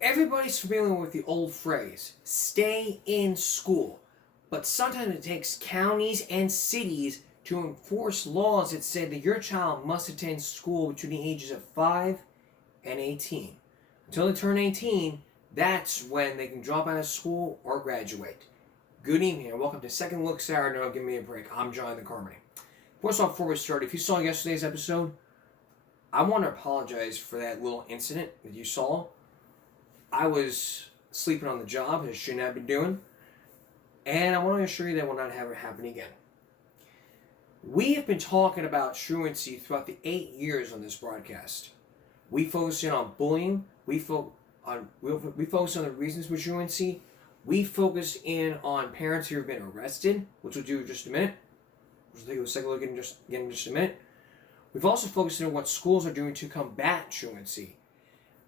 Everybody's familiar with the old phrase, stay in school. But sometimes it takes counties and cities to enforce laws that say that your child must attend school between the ages of 5 and 18. Until they turn 18, that's when they can drop out of school or graduate. Good evening and welcome to Second Look Saturday. Don't give me a break. I'm Jonathan Carmody. First off, before we start, if you saw yesterday's episode, I want to apologize for that little incident that you saw. I was sleeping on the job, as I should not be doing, and I want to assure you that will not have it happen again. We have been talking about truancy throughout the 8 years on this broadcast. We focus in on bullying. We focus on the reasons for truancy. We focus in on parents who have been arrested, which we'll do in just a minute. We'll take a second look at in just a minute. We've also focused in on what schools are doing to combat truancy.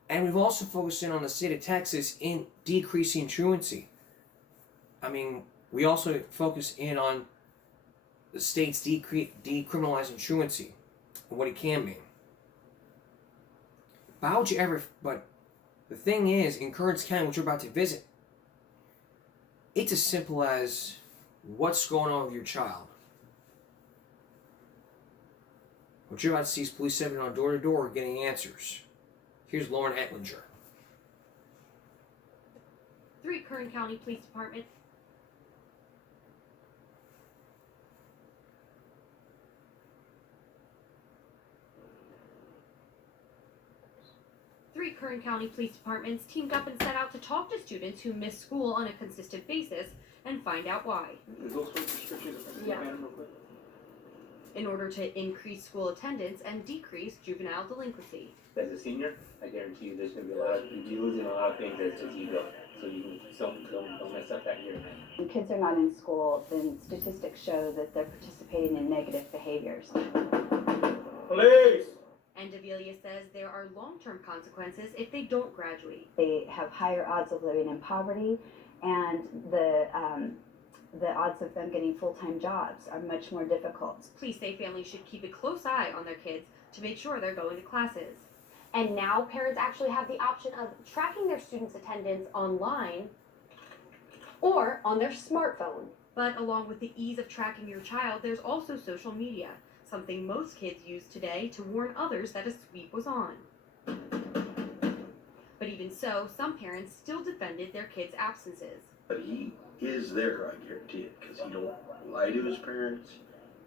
And we've also focused in on the state of Texas in decreasing truancy. We also focus in on the state's decriminalizing truancy and what it can mean. But the thing is, in Kearns County, which we're about to visit, it's as simple as what's going on with your child. What you're about to see is police stepping on door to door getting answers. Here's Lauren Etlinger. 3 Kern County Police Department. Three Kern County Police Departments teamed up and set out to talk to students who miss school on a consistent basis and find out why. Yeah. In order to increase school attendance and decrease juvenile delinquency. As a senior, I guarantee you there's going to be a lot of, you're losing a lot of things as you go. So you don't mess up that year. When kids are not in school, then statistics show that they're participating in negative behaviors. Police! And Develia says there are long-term consequences if they don't graduate. They have higher odds of living in poverty, and the odds of them getting full-time jobs are much more difficult. Police say families should keep a close eye on their kids to make sure they're going to classes. And now parents actually have the option of tracking their students' attendance online or on their smartphone. But along with the ease of tracking your child, there's also social media, something most kids use today to warn others that a sweep was on. But even so, some parents still defended their kids' absences. But he is there, I guarantee it, because he don't lie to his parents,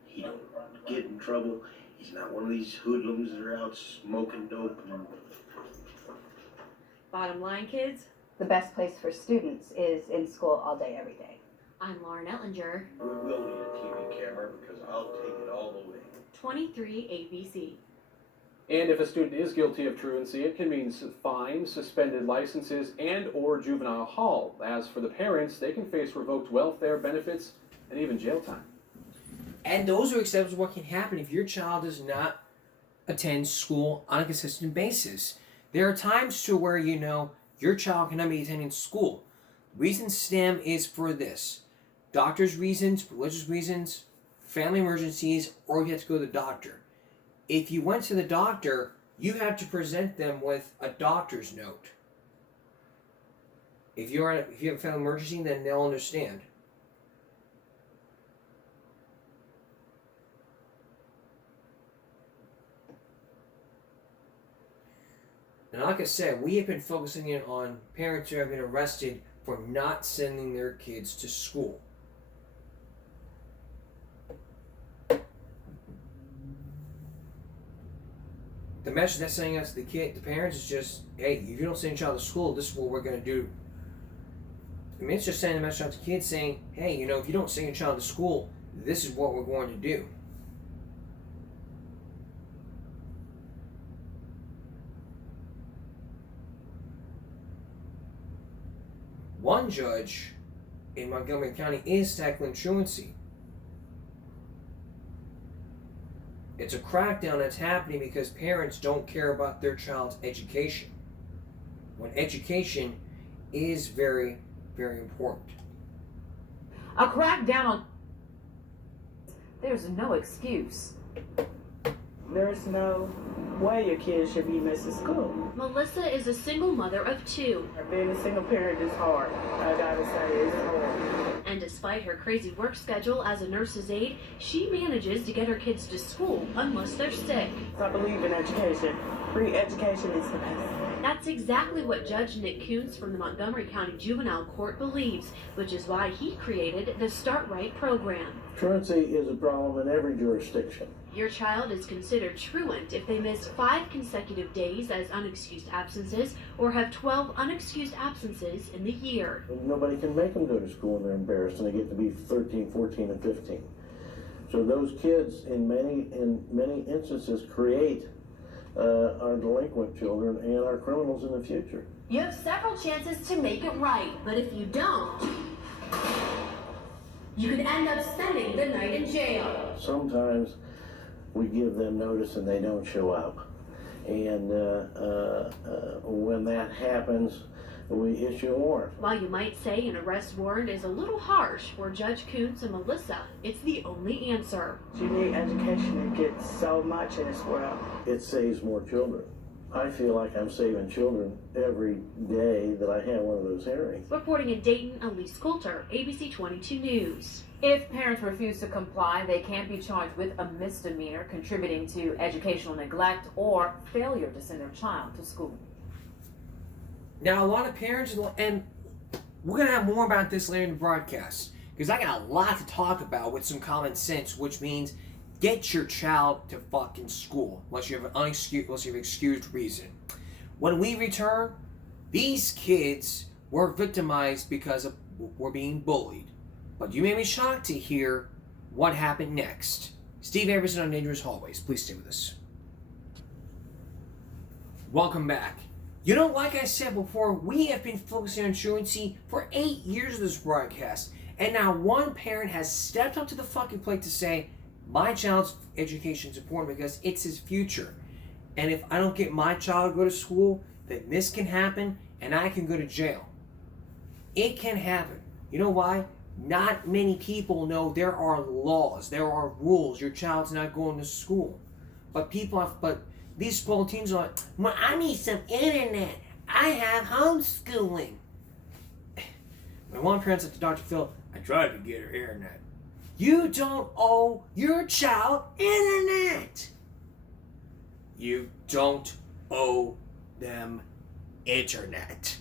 he don't get in trouble, he's not one of these hoodlums that are out smoking dope. Bottom line, kids, The best place for students is in school all day, every day. I'm Lauren Etlinger. We will need a TV camera because I'll take it all the way. 23 ABC. And if a student is guilty of truancy, it can mean fines, suspended licenses, and or juvenile hall. As for the parents, they can face revoked welfare benefits and even jail time. And those are examples of what can happen if your child does not attend school on a consistent basis. There are times to where your child cannot be attending school. Reason STEM is for this. Doctor's reasons, religious reasons, family emergencies, or if you have to go to the doctor. If you went to the doctor, you have to present them with a doctor's note. If you have a family emergency, then they'll understand. And like I said, we have been focusing in on parents who have been arrested for not sending their kids to school. The message that's sending us to the parents is just, hey, if you don't send your child to school, this is what we're going to do. It's just sending a message out to kids saying, hey, if you don't send your child to school, this is what we're going to do. One judge in Montgomery County is tackling truancy. It's a crackdown that's happening because parents don't care about their child's education, when education is very, very important. A crackdown on... There's no excuse. There's no way your kid should be missing school. Melissa is a single mother of 2. Being a single parent is hard. I gotta say, it's hard. And despite her crazy work schedule as a nurse's aide, she manages to get her kids to school unless they're sick. I believe in education. Free education is the best. That's exactly what Judge Nick Kuntz from the Montgomery County Juvenile Court believes, which is why he created the Start Right program. Truancy is a problem in every jurisdiction. Your child is considered truant if they miss 5 consecutive days as unexcused absences or have 12 unexcused absences in the year. Nobody can make them go to school and they're embarrassed and they get to be 13, 14, and 15. So those kids in many instances create our delinquent children and our criminals in the future. You have several chances to make it right, but if you don't, you could end up spending the night in jail. Sometimes we give them notice and they don't show up. And when that happens, we issue a warrant. While you might say an arrest warrant is a little harsh for Judge Kuntz and Melissa, it's the only answer. You need education to get so much in this world. It saves more children. I feel like I'm saving children every day that I have one of those hearings. Reporting in Dayton, Elise Coulter, ABC 22 News. If parents refuse to comply, they can be charged with a misdemeanor contributing to educational neglect or failure to send their child to school. Now, a lot of parents, and we're going to have more about this later in the broadcast, because I got a lot to talk about with some common sense, which means get your child to fucking school, unless you have an excused reason. When we return, these kids were victimized because were being bullied. But you may be shocked to hear what happened next. Steve Everson on Dangerous Hallways. Please stay with us. Welcome back. You know, like I said before, we have been focusing on truancy for 8 years of this broadcast. And now one parent has stepped up to the fucking plate to say, my child's education is important because it's his future. And if I don't get my child to go to school, then this can happen and I can go to jail. It can happen. You know why? Not many people know there are laws, there are rules. Your child's not going to school. But these spoiled teens are like, well, I need some internet. I have homeschooling. My one parent said to Dr. Phil, I tried to get her internet. You don't owe your child internet. You don't owe them internet.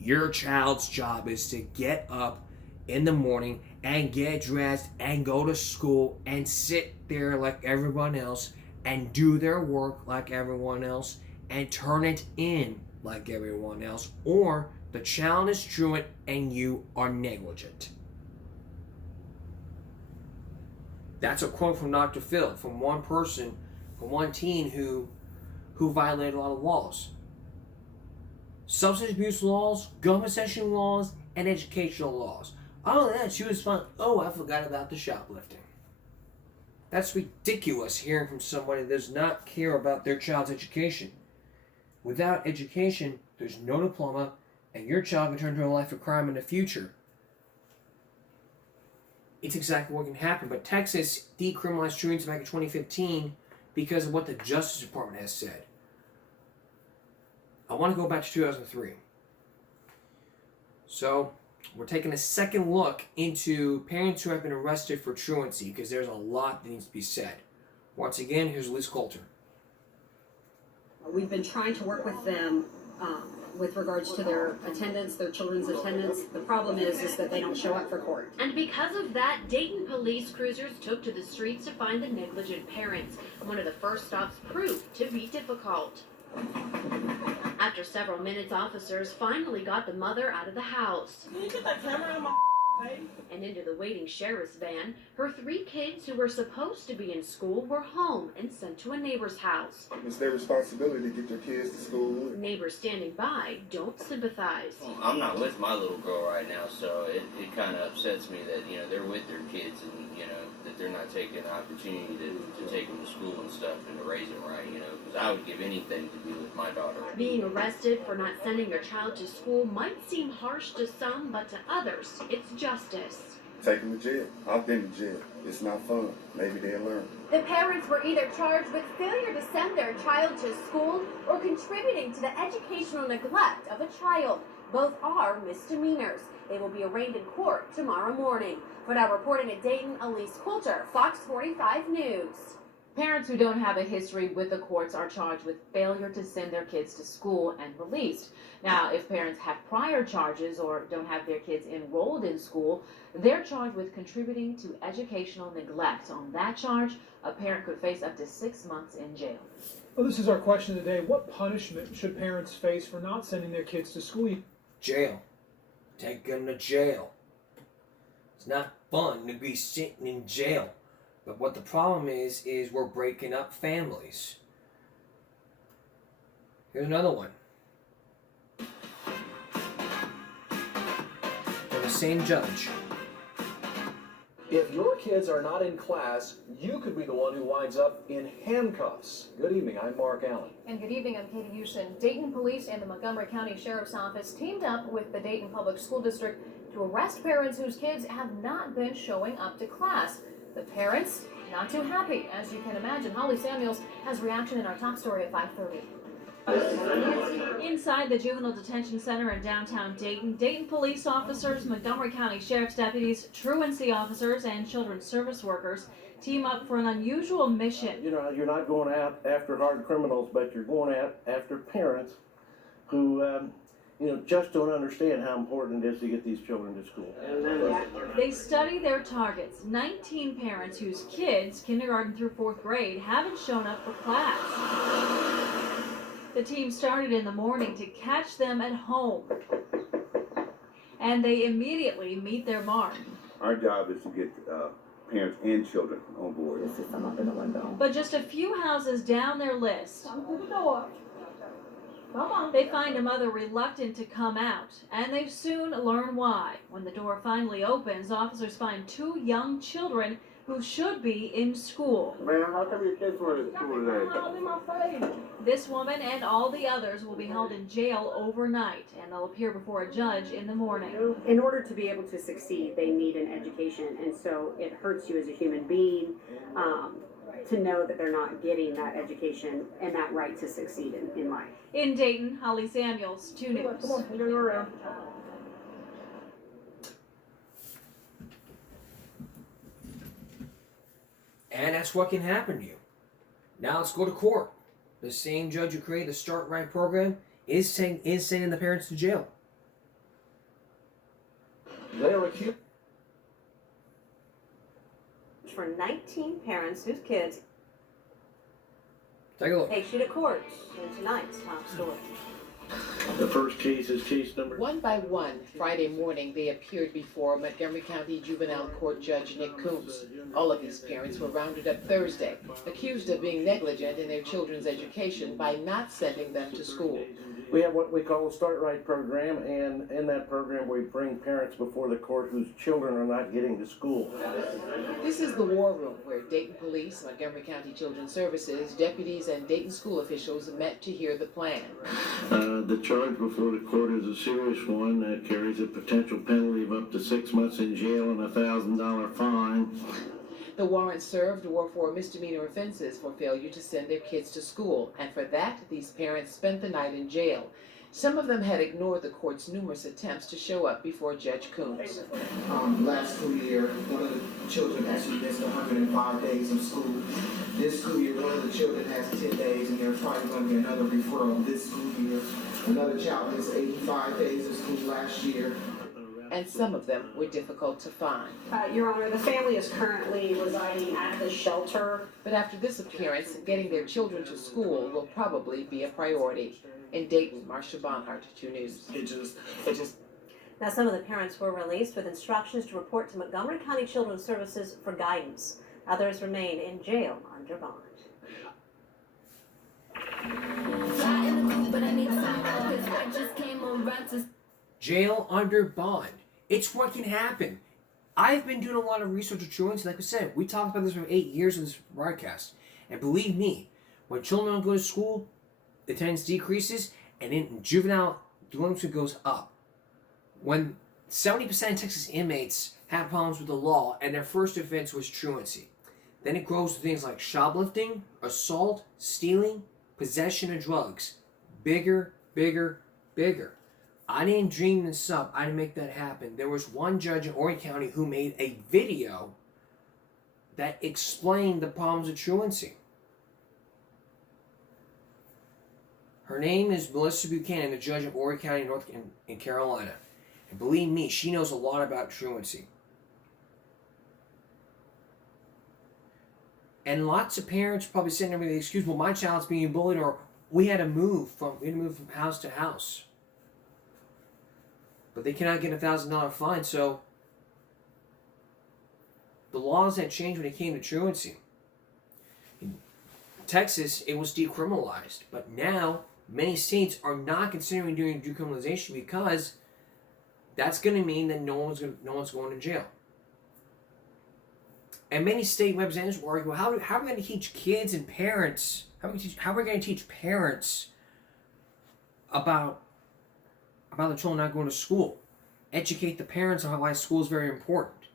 Your child's job is to get up in the morning and get dressed and go to school and sit there like everyone else and do their work like everyone else and turn it in like everyone else, or the child is truant and you are negligent. That's a quote from Dr. Phil, from one person, from one teen who violated a lot of laws. Substance abuse laws, gun possession laws, and educational laws. Oh, that she was fun. Oh, I forgot about the shoplifting. That's ridiculous, hearing from somebody that does not care about their child's education. Without education, there's no diploma, and your child can turn to a life of crime in the future. It's exactly what can happen. But Texas decriminalized truancy back in 2015 because of what the Justice Department has said. I want to go back to 2003. So, we're taking a second look into parents who have been arrested for truancy, because there's a lot that needs to be said. Once again, here's Elise Coulter. We've been trying to work with them with regards to their attendance, their children's attendance. The problem is that they don't show up for court. And because of that, Dayton police cruisers took to the streets to find the negligent parents. One of the first stops proved to be difficult. After several minutes, officers finally got the mother out of the house. Can you get that camera in my face? And into the waiting sheriff's van, her 3 kids who were supposed to be in school were home and sent to a neighbor's house. It's their responsibility to get their kids to school. Neighbors standing by don't sympathize. I'm not with my little girl right now, so it kind of upsets me that, they're with their kids and, that they're not taking the opportunity to take them to school and stuff and to raise them right, because I would give anything to be with my daughter. Being arrested for not sending their child to school might seem harsh to some, but to others, it's justice. Take them to jail. I've been to jail. It's not fun. Maybe they'll learn. The parents were either charged with failure to send their child to school or contributing to the educational neglect of a child. Both are misdemeanors. They will be arraigned in court tomorrow morning. For now, reporting at Dayton, Elise Coulter, Fox 45 News. Parents who don't have a history with the courts are charged with failure to send their kids to school and released. Now, if parents have prior charges or don't have their kids enrolled in school, they're charged with contributing to educational neglect. On that charge, a parent could face up to 6 months in jail. Well, this is our question today. What punishment should parents face for not sending their kids to school? Jail. Take them to jail. It's not fun to be sitting in jail. But what the problem is we're breaking up families. Here's another one. From the same judge. If your kids are not in class, you could be the one who winds up in handcuffs. Good evening, I'm Mark Allen. And good evening, I'm Katie Houston. Dayton Police and the Montgomery County Sheriff's Office teamed up with the Dayton Public School District to arrest parents whose kids have not been showing up to class. The parents, not too happy, as you can imagine. Holly Samuels has reaction in our top story at 5:30. Inside the Juvenile Detention Center in downtown Dayton, Dayton police officers, Montgomery County Sheriff's deputies, truancy officers, and children's service workers team up for an unusual mission. You know, you're not going out after hard criminals, but you're going out after parents who, just don't understand how important it is to get these children to school. They study their targets, 19 parents whose kids, kindergarten through 4th grade, haven't shown up for class. The team started in the morning to catch them at home, and they immediately meet their mark. Our job is to get parents and children on board. This is some up in the window. But just a few houses down their list, they find a mother reluctant to come out, and they soon learn why. When the door finally opens, officers find 2 young children who should be in school. Man, how come your kids weren't in school today? This woman and all the others will be held in jail overnight, and they'll appear before a judge in the morning. In order to be able to succeed, they need an education, and so it hurts you as a human being to know that they're not getting that education and that right to succeed in life. In Dayton, Holly Samuels, 2 News. Come on, go around. And that's what can happen to you. Now let's go to court. The same judge who created the Start Right program is sending the parents to jail. They are accused for 19 parents whose kids take a look. take you to court in tonight's top story. The first case is case number. One by one, Friday morning, they appeared before Montgomery County Juvenile Court Judge Nick Coombs. All of these parents were rounded up Thursday, accused of being negligent in their children's education by not sending them to school. We have what we call a Start Right program, and in that program we bring parents before the court whose children are not getting to school. This is the war room where Dayton Police, Montgomery County Children's Services, deputies, and Dayton school officials met to hear the plan. The charge before the court is a serious one that carries a potential penalty of up to 6 months in jail and a $1,000 fine. The warrants served were for misdemeanor offenses for failure to send their kids to school, and for that, these parents spent the night in jail. Some of them had ignored the court's numerous attempts to show up before Judge Coombs. Last school year, one of the children actually missed 105 days of school. This school year, one of the children has 10 days, and there's probably going to be another referral this school year. Another child missed 85 days of school last year. And some of them were difficult to find. Your Honor, the family is currently residing at the shelter. But after this appearance, getting their children to school will probably be a priority. In Dayton, Marsha Bonhart, 2 News. It just. Now, some of the parents were released with instructions to report to Montgomery County Children's Services for guidance. Others remain in jail under bond. Jail under bond. It's what can happen. I've been doing a lot of research on truancy. Like I said, we talked about this for 8 years in this broadcast. And believe me, when children don't go to school, attendance decreases, and then juvenile delinquency goes up. When 70% of Texas inmates have problems with the law, and their first offense was truancy. Then it grows to things like shoplifting, assault, stealing, possession of drugs. Bigger, bigger, bigger. I didn't dream this up. I didn't make that happen. There was one judge in Horry County who made a video that explained the problems of truancy. Her name is Melissa Buchanan, the judge of Horry County, in Carolina. And believe me, she knows a lot about truancy. And lots of parents probably sitting there with the excuse, well, my child's being bullied, or we had to move from house to house. But they cannot get a $1,000 fine, so the laws had changed when it came to truancy. In Texas, it was decriminalized, but now many states are not considering doing decriminalization because that's going to mean that no one's going to jail. And many state representatives will argue, well, how are we going to teach kids and parents? How are we going to teach parents about the children not going to school? Educate the parents on why school is very important.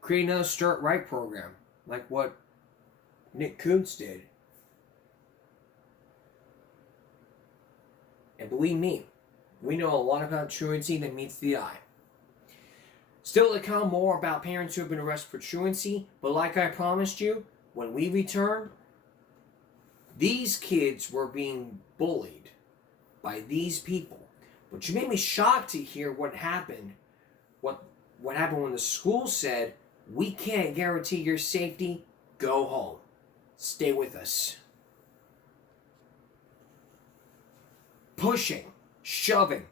Create another Start Right program, like what Nick Kuntz did. And believe me, we know a lot about truancy that meets the eye. Still to come, more about parents who have been arrested for truancy, but like I promised you, when we return, these kids were being bullied by these people. But you made me shocked to hear what happened. What happened when the school said, we can't guarantee your safety, go home. Stay with us. Pushing, shoving,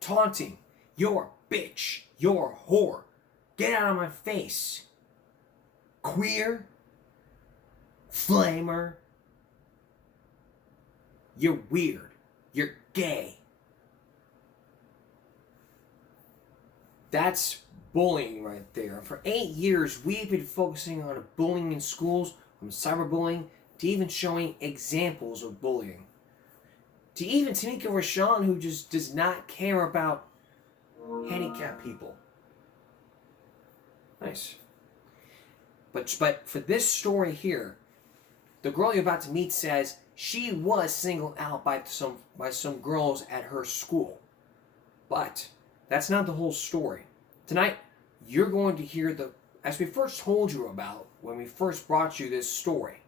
taunting, you're a bitch, you're a whore, get out of my face. Queer, flamer, you're weird, you're gay. That's bullying right there. For 8 years, we've been focusing on bullying in schools, from cyberbullying, to even showing examples of bullying. To even Tamika Rashawn, who just does not care about handicapped people. Nice. But for this story here, the girl you're about to meet says she was singled out by some girls at her school. But that's not the whole story. Tonight, you're going to hear as we first told you about when we first brought you this story.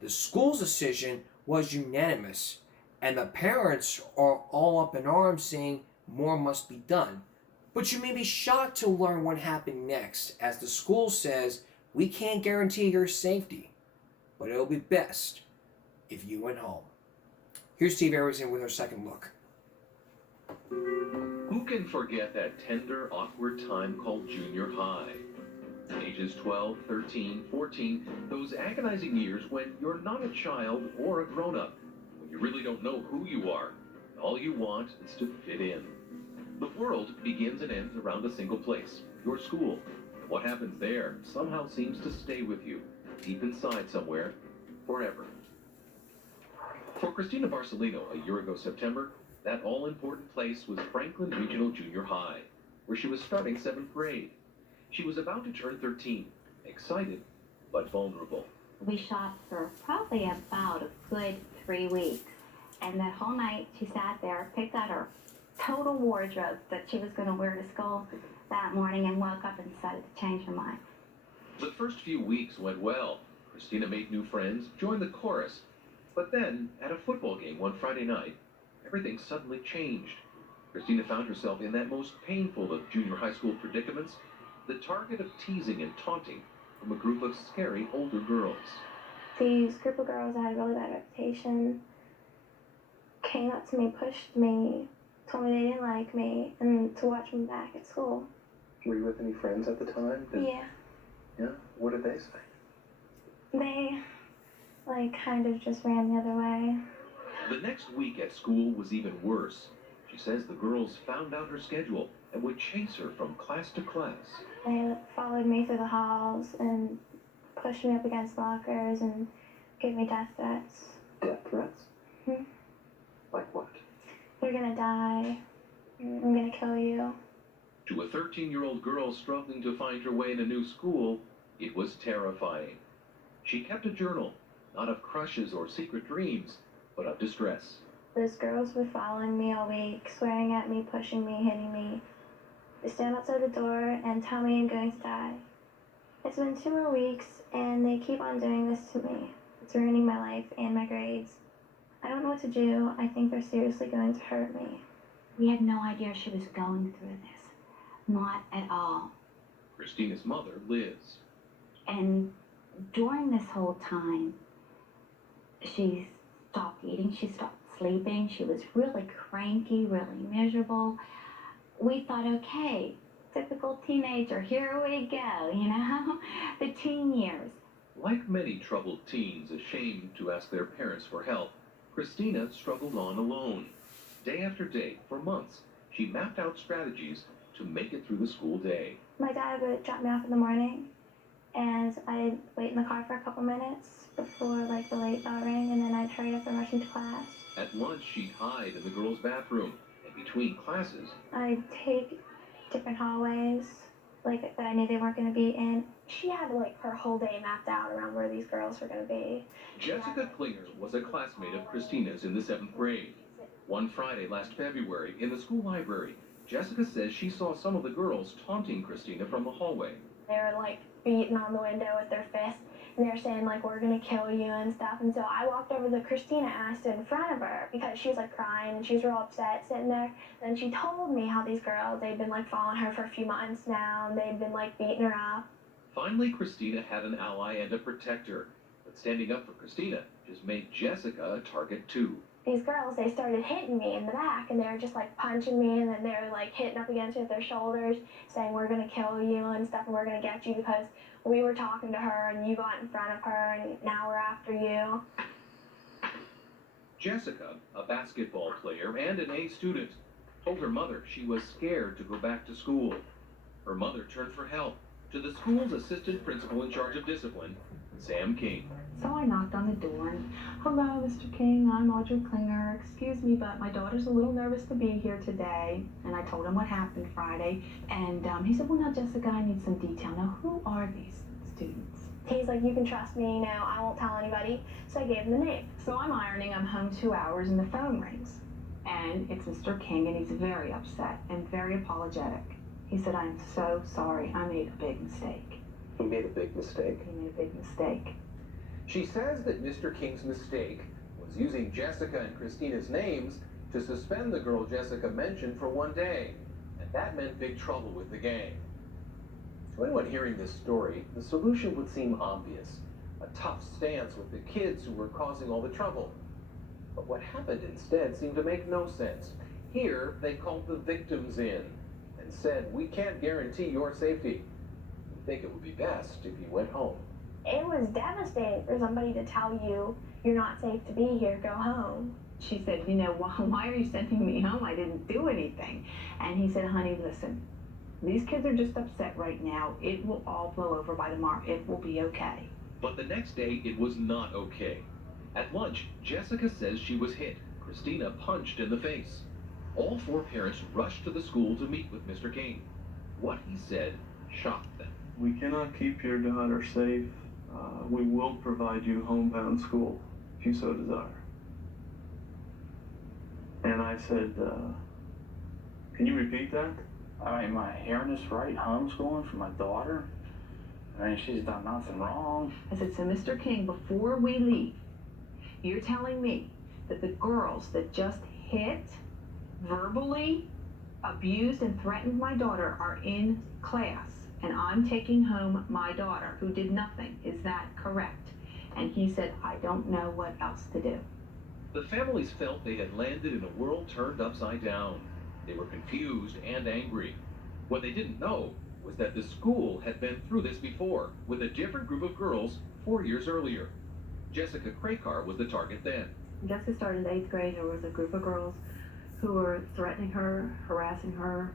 The school's decision was unanimous, and the parents are all up in arms saying more must be done. But you may be shocked to learn what happened next, as the school says, we can't guarantee your safety, but it'll be best if you went home. Here's Steve Harrison with our second look. Who can forget that tender, awkward time called junior high? Ages 12, 13, 14, those agonizing years when you're not a child or a grown-up, when you really don't know who you are. All you want is to fit in. The world begins and ends around a single place, your school. What happens there somehow seems to stay with you, deep inside somewhere, forever. For Christina Barcelino, a year ago September, that all-important place was Franklin Regional Junior High, where she was starting 7th grade. She was about to turn 13, excited, but vulnerable. We shot for probably about a good 3 weeks. And that whole night, she sat there, picked out her total wardrobe that she was going to wear to school that morning, and woke up and decided to change her mind. The first few weeks went well. Christina made new friends, joined the chorus. But then, at a football game one Friday night, everything suddenly changed. Christina found herself in that most painful of junior high school predicaments, the target of teasing and taunting from a group of scary older girls. These group of girls that had a really bad reputation came up to me, pushed me, told me they didn't like me, and to watch me back at school. Were you with any friends at the time? Yeah. Yeah? What did they say? They, kind of just ran the other way. The next week at school was even worse. She says the girls found out her schedule and would chase her from class to class. They followed me through the halls and pushed me up against lockers and gave me death threats. Death threats? Hmm? Like what? You're gonna die. I'm gonna kill you. To a 13-year-old girl struggling to find her way in a new school, it was terrifying. She kept a journal, not of crushes or secret dreams, but of distress. Those girls were following me all week, swearing at me, pushing me, hitting me. They stand outside the door and tell me I'm going to die. It's been 2 more weeks, and they keep on doing this to me. It's ruining my life and my grades. I don't know what to do. I think they're seriously going to hurt me. We had no idea she was going through this. Not at all. Christina's mother, Liz. And during this whole time, she stopped eating, she stopped sleeping, she was really cranky, really miserable. We thought, okay, typical teenager, here we go, you know, the teen years. Like many troubled teens ashamed to ask their parents for help, Christina struggled on alone. Day after day, for months, she mapped out strategies to make it through the school day. My dad would drop me off in the morning, and I'd wait in the car for a couple minutes before like the late bell rang, and then I'd hurry up and rush into class. At lunch, she'd hide in the girls' bathroom, and between classes, I'd take different hallways, like that I knew they weren't going to be in. She had like her whole day mapped out around where these girls were going to be. Jessica Klinger was a classmate of Christina's in the 7th grade. One Friday last February, in the school library, Jessica says she saw some of the girls taunting Christina from the hallway. They were like beating on the window with their fists, and they were saying like, we're gonna kill you and stuff. And so I walked over to Christina and I stood in front of her because she was like crying and she was real upset sitting there. And she told me how these girls, they'd been like following her for a few months now, and they'd been like beating her up. Finally, Christina had an ally and a protector, but standing up for Christina just made Jessica a target too. These girls, they started hitting me in the back, and they were just like punching me, and then they were like hitting up against me with their shoulders, saying we're gonna kill you and stuff, and we're gonna get you because we were talking to her and you got in front of her, and now we're after you. Jessica, a basketball player and an A student, told her mother she was scared to go back to school. Her mother turned for help to the school's assistant principal in charge of discipline, Sam King. So I knocked on the door and, hello, Mr. King, I'm Audrey Klinger. Excuse me, but my daughter's a little nervous to be here today. And I told him what happened Friday. And he said, well, now, Jessica, I need some detail. Now, who are these students? He's like, you can trust me, you know, I won't tell anybody. So I gave him the name. So I'm ironing, I'm home 2 hours, and the phone rings. And it's Mr. King, and he's very upset and very apologetic. He said, I'm so sorry, I made a big mistake. He made a big mistake. He made a big mistake. She says that Mr. King's mistake was using Jessica and Christina's names to suspend the girl Jessica mentioned for 1 day, and that meant big trouble with the gang. To anyone hearing this story, the solution would seem obvious, a tough stance with the kids who were causing all the trouble. But what happened instead seemed to make no sense. Here, they called the victims in and said, we can't guarantee your safety. We think it would be best if you went home. It was devastating for somebody to tell you, you're not safe to be here, go home. She said, you know, why are you sending me home? I didn't do anything. And he said, honey, listen, these kids are just upset right now. It will all blow over by tomorrow. It will be okay. But the next day, it was not okay. At lunch, Jessica says she was hit. Christina punched in the face. All 4 parents rushed to the school to meet with Mr. King. What he said shocked them. We cannot keep your daughter safe. We will provide you homebound school if you so desire. And I said, can you repeat that? Am I hearing this right? Homeschooling for my daughter? I mean, she's done nothing wrong. I said, so Mr. King, before we leave, you're telling me that the girls that just hit, verbally abused and threatened my daughter are in class, and I'm taking home my daughter who did nothing. Is that correct? And he said, I don't know what else to do. The families felt they had landed in a world turned upside down. They were confused and angry. What they didn't know was that the school had been through this before with a different group of girls 4 years earlier. Jessica Krakar was the target then. Jessica started in 8th grade. There was a group of girls who were threatening her, harassing her.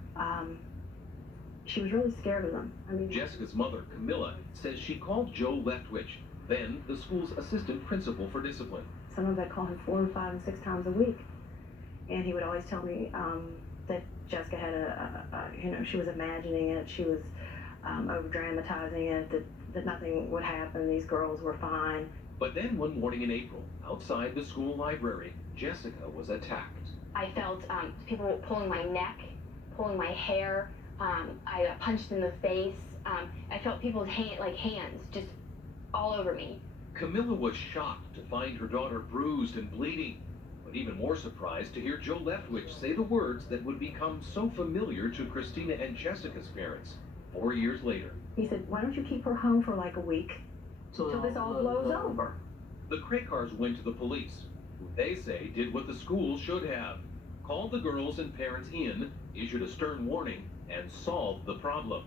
She was really scared of them. Jessica's mother, Camilla, says she called Joe Leftwich, then the school's assistant principal for discipline. Some of that called him 4 and 5 and 6 times a week. And he would always tell me, that Jessica had she was imagining it, she was over dramatizing it, that nothing would happen, these girls were fine. But then one morning in April, outside the school library, Jessica was attacked. I felt people pulling my neck, pulling my hair. I got punched in the face. I felt people's hands just all over me. Camilla was shocked to find her daughter bruised and bleeding, but even more surprised to hear Joe Leftwich say the words that would become so familiar to Christina and Jessica's parents 4 years later. He said, why don't you keep her home for like a week until this all blows over? The Krakars went to the police, who they say did what the school should have. Called the girls and parents in, issued a stern warning, and solved the problem.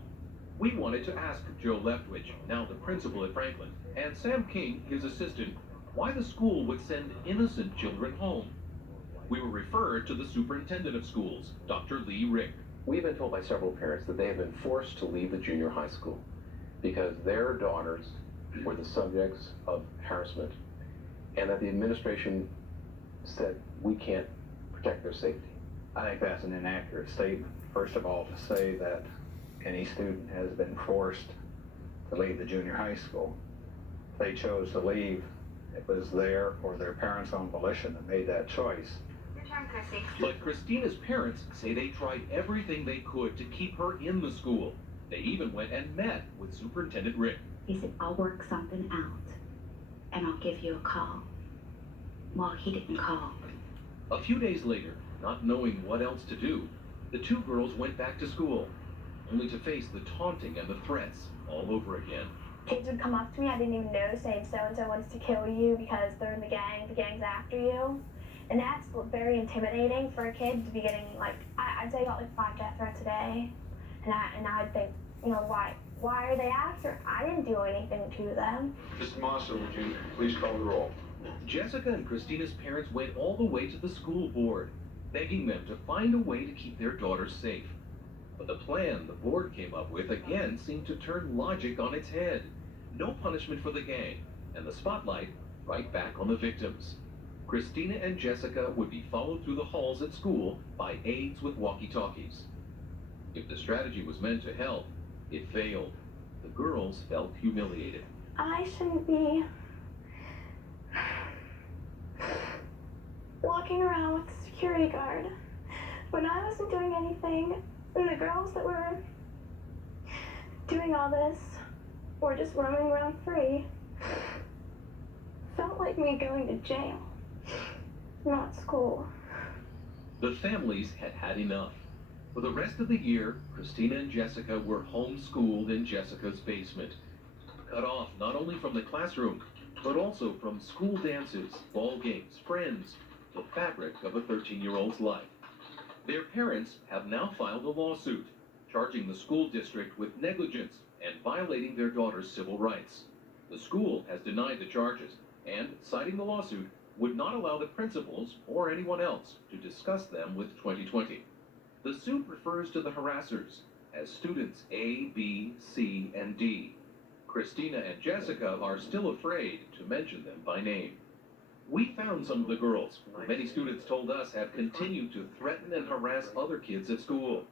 We wanted to ask Joe Leftwich, now the principal at Franklin, and Sam King, his assistant, why the school would send innocent children home. We were referred to the superintendent of schools, Dr. Lee Rick. We've been told by several parents that they have been forced to leave the junior high school because their daughters were the subjects of harassment, and that the administration said we can't protect their safety. I think that's an inaccurate statement. First of all, to say that any student has been forced to leave the junior high school. If they chose to leave, it was their or their parents' own volition that made that choice. But Christina's parents say they tried everything they could to keep her in the school. They even went and met with Superintendent Rick. He said, I'll work something out, and I'll give you a call. Well, he didn't call. A few days later, not knowing what else to do, the two girls went back to school, only to face the taunting and the threats all over again. Kids would come up to me I didn't even know saying so-and-so wants to kill you because they're in the gang's after you. And that's very intimidating for a kid to be getting, like, I'd say I got like 5 death threats a day. And I'd think, why are they after? I didn't do anything to them. Mr. Monster, would you please call the roll? Jessica and Christina's parents went all the way to the school board, begging them to find a way to keep their daughters safe. But the plan the board came up with again seemed to turn logic on its head. No punishment for the gang, and the spotlight right back on the victims. Christina and Jessica would be followed through the halls at school by aides with walkie-talkies. If the strategy was meant to help, it failed. The girls felt humiliated. I shouldn't be walking around with a security guard when I wasn't doing anything, and the girls that were doing all this were just roaming around free. Felt like me going to jail, not school. The families had had enough. For the rest of the year, Christina and Jessica were homeschooled in Jessica's basement, cut off not only from the classroom, but also from school dances, ball games, friends, the fabric of a 13-year-old's life. Their parents have now filed a lawsuit, charging the school district with negligence and violating their daughter's civil rights. The school has denied the charges and, citing the lawsuit, would not allow the principals or anyone else to discuss them with 2020. The suit refers to the harassers as students A, B, C, and D. Christina and Jessica are still afraid to mention them by name. We found some of the girls, who many students told us have continued to threaten and harass other kids at school.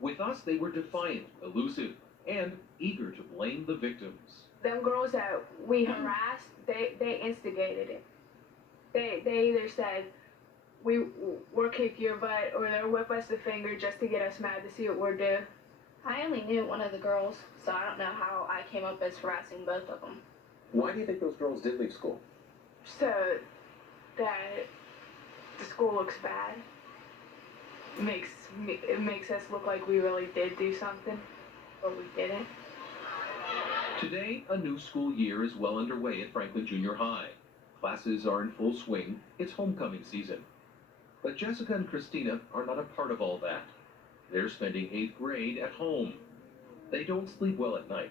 With us, they were defiant, elusive, and eager to blame the victims. Them girls that we harassed, they instigated it. They either said, we'll kick your butt, or they'll whip us the finger just to get us mad to see what we're doing. I only knew one of the girls, so I don't know how I came up as harassing both of them. Why do you think those girls did leave school? So that the school looks bad. It makes us look like we really did do something, but we didn't. Today, a new school year is well underway at Franklin Junior High. Classes are in full swing. It's homecoming season. But Jessica and Christina are not a part of all that. They're spending 8th grade at home. They don't sleep well at night,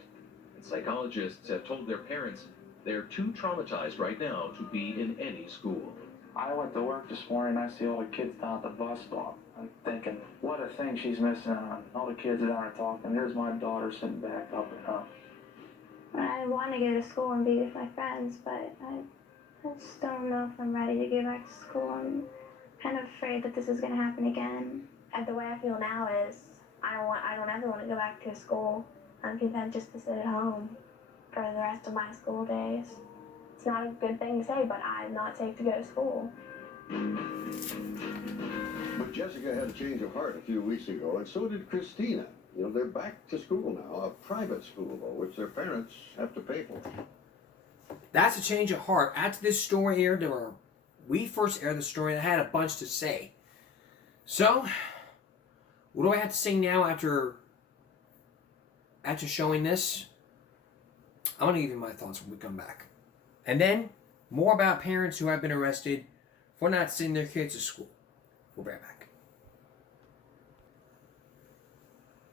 and psychologists have told their parents they're too traumatized right now to be in any school. I went to work this morning, I see all the kids down at the bus stop. I'm thinking, what a thing she's missing on. All the kids down there talking. Here's my daughter sitting back up and up. I want to go to school and be with my friends, but I just don't know if I'm ready to go back to school. I'm kind of afraid that this is going to happen again. the way I feel now is I don't ever want to go back to school. I'm content just to sit at home for the rest of my school days. It's not a good thing to say, but I'm not safe to go to school. But Jessica had a change of heart a few weeks ago, and so did Christina. You know, they're back to school now, a private school, though, which their parents have to pay for. That's a change of heart. After this story aired, we first aired the story, and I had a bunch to say. So, what do I have to say now after showing this? I'm going to give you my thoughts when we come back. And then, more about parents who have been arrested for not sending their kids to school. We'll be right back.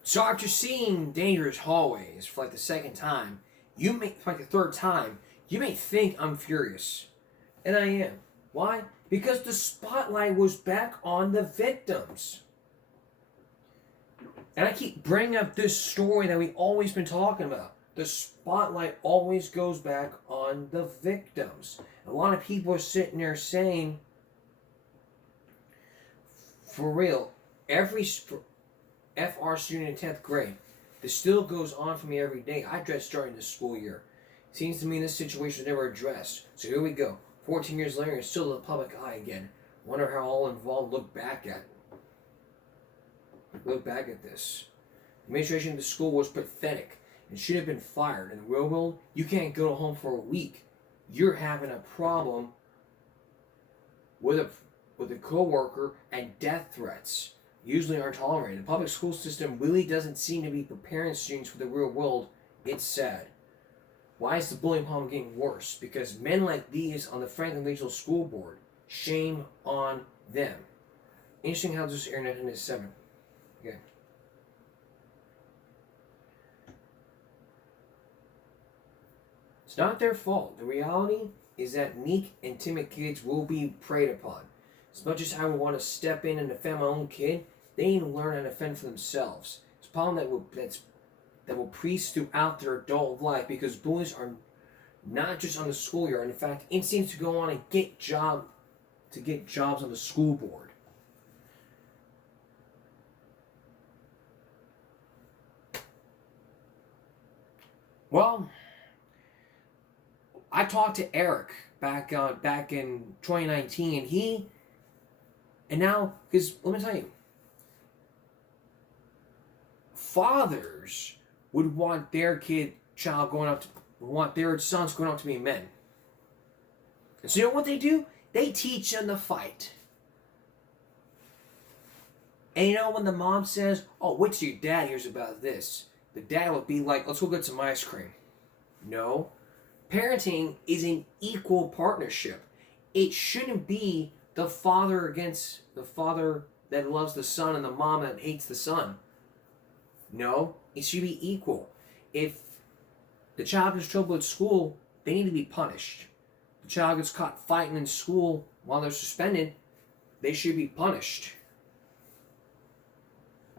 So after seeing Dangerous Hallways for like the second time, for like the third time, you may think I'm furious. And I am. Why? Because the spotlight was back on the victims. And I keep bringing up this story that we've always been talking about. The spotlight always goes back on the victims. A lot of people are sitting there saying, for real, every FR student in 10th grade, this still goes on for me every day. I dread starting this school year. Seems to me this situation was never addressed. So here we go. 14 years later, it's still in the public eye again. Wonder how all involved look back at this. The administration of the school was pathetic and should have been fired. In the real world, you can't go home for a week. You're having a problem with a coworker, and death threats usually aren't tolerated. The public school system really doesn't seem to be preparing students for the real world. It's sad. Why is the bullying problem getting worse? Because men like these on the Franklin Regional School Board. Shame on them. Interesting how this aired in 1997. Okay. It's not their fault. The reality is that meek and timid kids will be preyed upon. As much as I would want to step in and defend my own kid, they need to learn how to defend for themselves. It's a problem that will persist throughout their adult life because bullies are not just on the schoolyard. In fact, instincts to go on and get jobs on the school board. Well, I talked to Eric back in 2019, and now, because let me tell you, fathers would want their sons growing up to be men. And so you know what they do? They teach them to fight. And you know when the mom says, "Oh, wait till your dad hears about this," the dad would be like, "Let's go get some ice cream." No. Parenting is an equal partnership. It shouldn't be the father against the father that loves the son and the mom that hates the son. No, it should be equal. If the child gets trouble at school, they need to be punished. If the child gets caught fighting in school while they're suspended, they should be punished.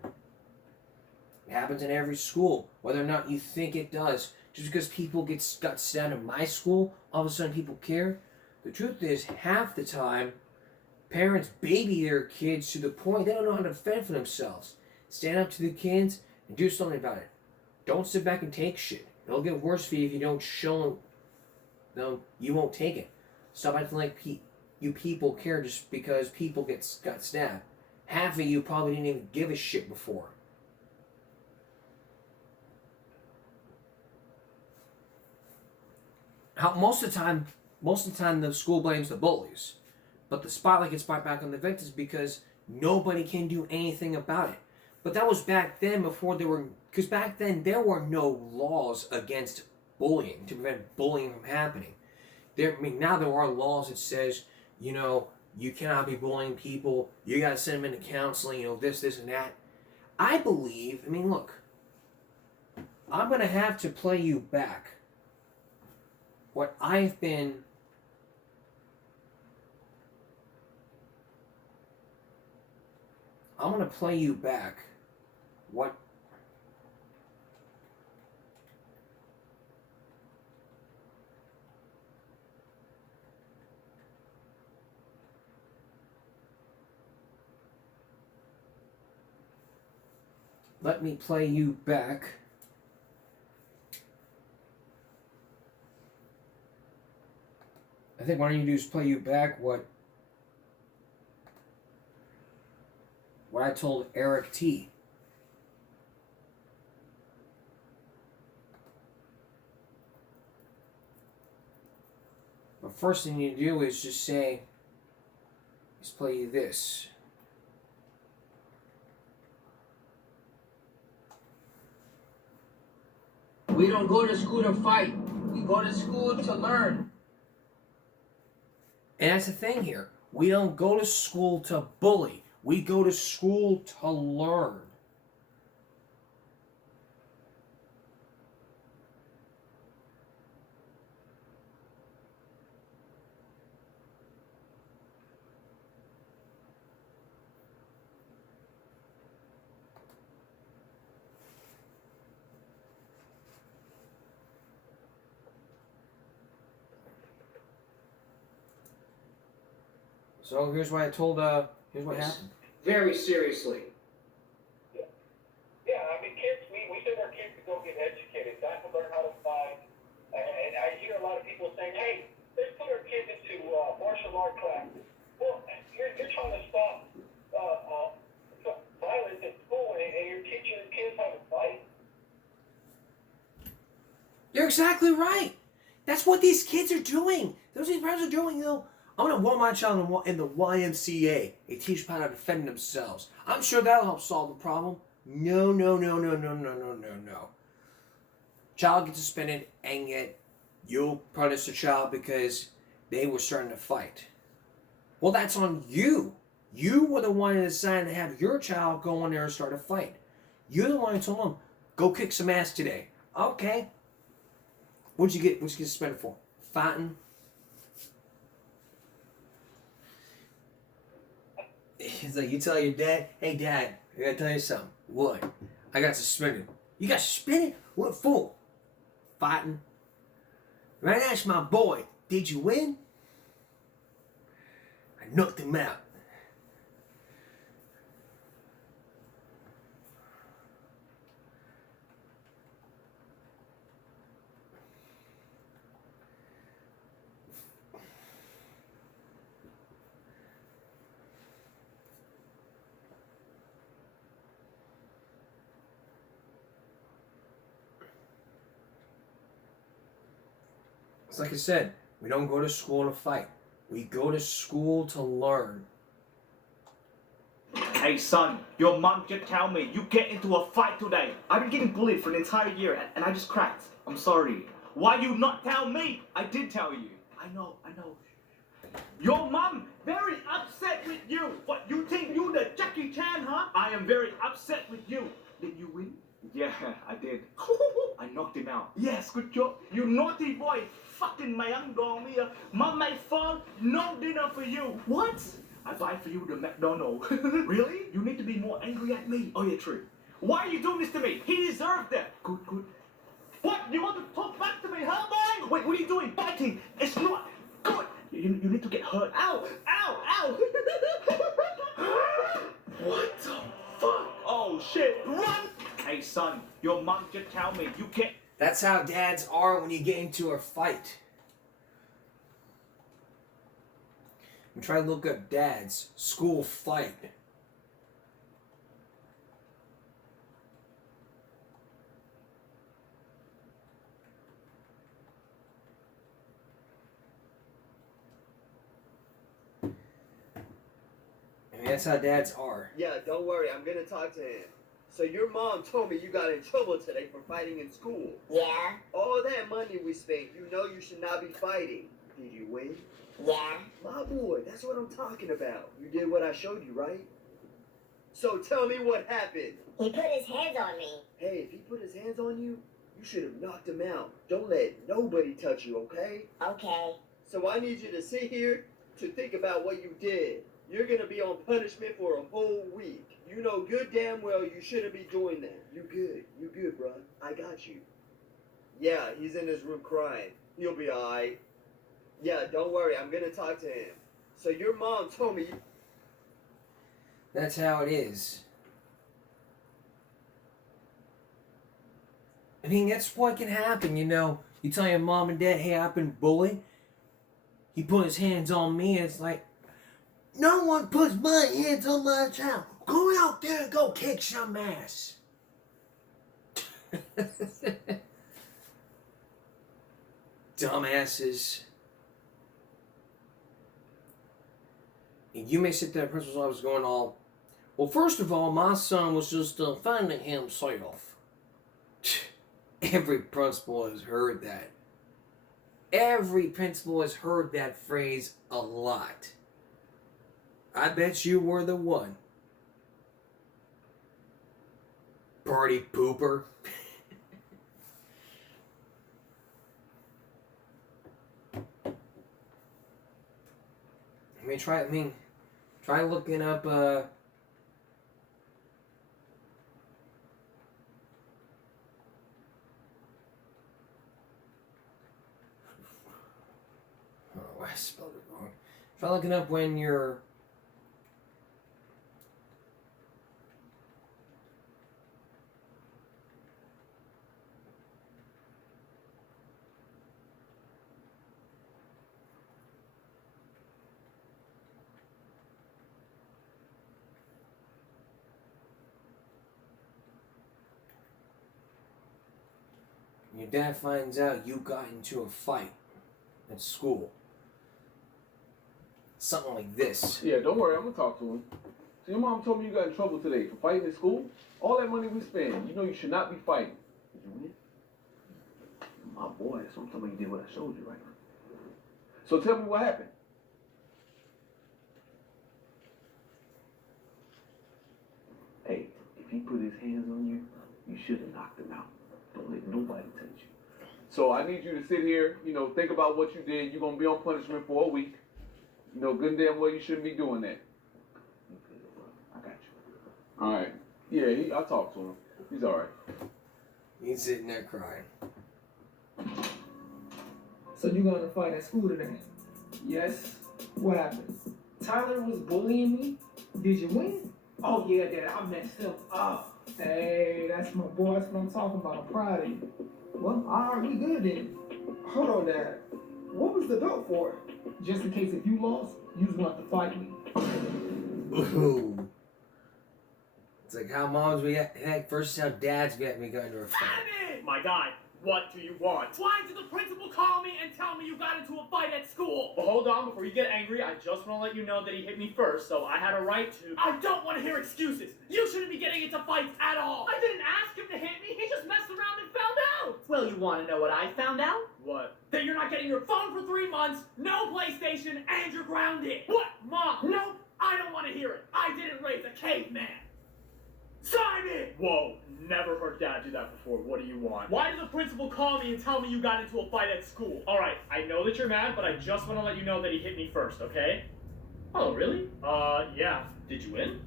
It happens in every school, whether or not you think it does. Just because people got stabbed in my school, all of a sudden people care. The truth is, half the time, parents baby their kids to the point they don't know how to defend for themselves. Stand up to the kids and do something about it. Don't sit back and take shit. It'll get worse for you if you don't show them you won't take it. Stop acting like you people care just because people got stabbed. Half of you probably didn't even give a shit before. Most of the time the school blames the bullies, but the spotlight gets brought back on the victims because nobody can do anything about it. But that was back then because back then there were no laws against bullying to prevent bullying from happening. Now there are laws that says, you cannot be bullying people, you gotta send them into counseling, this and that. I believe, look, I'm gonna have to play you back what I've been I'm going to play you back what let me play you back. I think what I need to do is play you back what I told Eric T. But first thing you do is just say, let's play you this. We don't go to school to fight. We go to school to learn. And that's the thing here. We don't go to school to bully. We go to school to learn. So here's what I told, here's what happened. Very seriously. Yeah, I mean, kids, we send our kids to go get educated, not to learn how to fight. And I hear a lot of people saying, hey, let's put our kids into martial art classes. Well, you're trying to stop violence at school, and you're teaching your kids how to fight? You're exactly right. That's what these kids are doing. That's what these parents are doing, you know. I'm going to want my child in the YMCA. They teach them how to defend themselves. I'm sure that'll help solve the problem. No. Child gets suspended, and yet you'll punish the child because they were starting to fight. Well, that's on you. You were the one who decided to have your child go in there and start a fight. You're the one who told them, go kick some ass today. Okay. What'd you get suspended for? Fighting? It's like you tell your dad, hey dad, I gotta tell you something. What? I got suspended. You got suspended? What for? Fighting. Right, that's my boy. Did you win? I knocked him out. It's like I said, we don't go to school to fight. We go to school to learn. Hey son, your mom just tell me you get into a fight today. I've been getting bullied for an entire year and I just cracked. I'm sorry. Why you not tell me? I did tell you. I know. Your mom very upset with you. What, you think you the Jackie Chan, huh? I am very upset with you. Did you win? Yeah, I did. I knocked him out. Yes, good job. You naughty boy. Fucking my young dog here. Mom, my phone, no dinner for you. What? I buy for you the McDonald's. Really? You need to be more angry at me. Oh yeah, true. Why are you doing this to me? He deserved that. Good. What? You want to talk back to me, huh, boy? Wait, what are you doing? Biting. It's not good. You need to get hurt. Ow! What the fuck? Oh shit, run! Hey son, your mom just tell me you can't. That's how dads are when you get into a fight. I'm trying to look up dads, school fight. I mean, that's how dads are. Yeah, don't worry, I'm gonna talk to him. So your mom told me you got in trouble today for fighting in school. Yeah. All that money we spent, you know you should not be fighting. Did you win? Yeah. My boy, that's what I'm talking about. You did what I showed you, right? So tell me what happened. He put his hands on me. Hey, if he put his hands on you, you should have knocked him out. Don't let nobody touch you, okay? Okay. So I need you to sit here to think about what you did. You're gonna be on punishment for a whole week. You know good damn well you shouldn't be doing that. You good, bruh. I got you. Yeah, he's in his room crying. He'll be alright. Yeah, don't worry, I'm gonna talk to him. So your mom told me. That's how it is. I mean, that's what can happen, you know. You tell your mom and dad, hey, I've been bullied. He put his hands on me, and it's like, no one puts my hands on my child. Go out there and go kick some ass. Dumbasses. And you may sit there, principal's office going all, well, first of all, my son was just defending himself. Every principal has heard that. Every principal has heard that phrase a lot. I bet you were the one. Party pooper. Try looking up, oh, I spelled it wrong. Try looking up when you're... Your dad finds out you got into a fight at school. Something like this. Yeah, don't worry, I'm gonna talk to him. So your mom told me you got in trouble today for fighting at school? All that money we spend, you know you should not be fighting. Did you win? My boy, so I'm talking about you did what I showed you, right? So tell me what happened. Hey, if he put his hands on you, you should have knocked him out. Don't let nobody touch you. So I need you to sit here, you know, think about what you did. You're going to be on punishment for a week. You know, good and damn well you shouldn't be doing that. I got you. All right. Yeah, I'll talk to him. He's all right. He's sitting there crying. So you going to fight at school today? Yes. What happened? Tyler was bullying me? Did you win? Oh yeah, Dad, I messed him up. Hey, that's my boy. That's what I'm talking about. I'm proud of you. Well, all right, we good then. Hold on, Dad. What was the belt for? Just in case if you lost, you just want to fight me. Ooh. It's like how moms react versus how dads get me got into a fight. My God, what do you want? Why did the principal call me and tell me you got into a fight at school? Well, hold on, before you get angry, I just want to let you know that he hit me first, so I had a right to... I don't want to hear excuses. You shouldn't be getting into fights at all. I didn't ask him to hit me. He just messed around and found out. Well, you want to know what I found out? What? That you're not getting your phone for 3 months, no PlayStation, and you're grounded. What, Mom? Nope, I don't want to hear it. I didn't raise a caveman. Sign it! Whoa, never heard Dad do that before. What do you want? Why did the principal call me and tell me you got into a fight at school? Alright, I know that you're mad, but I just want to let you know that he hit me first, okay? Oh, really? Yeah. Did you win?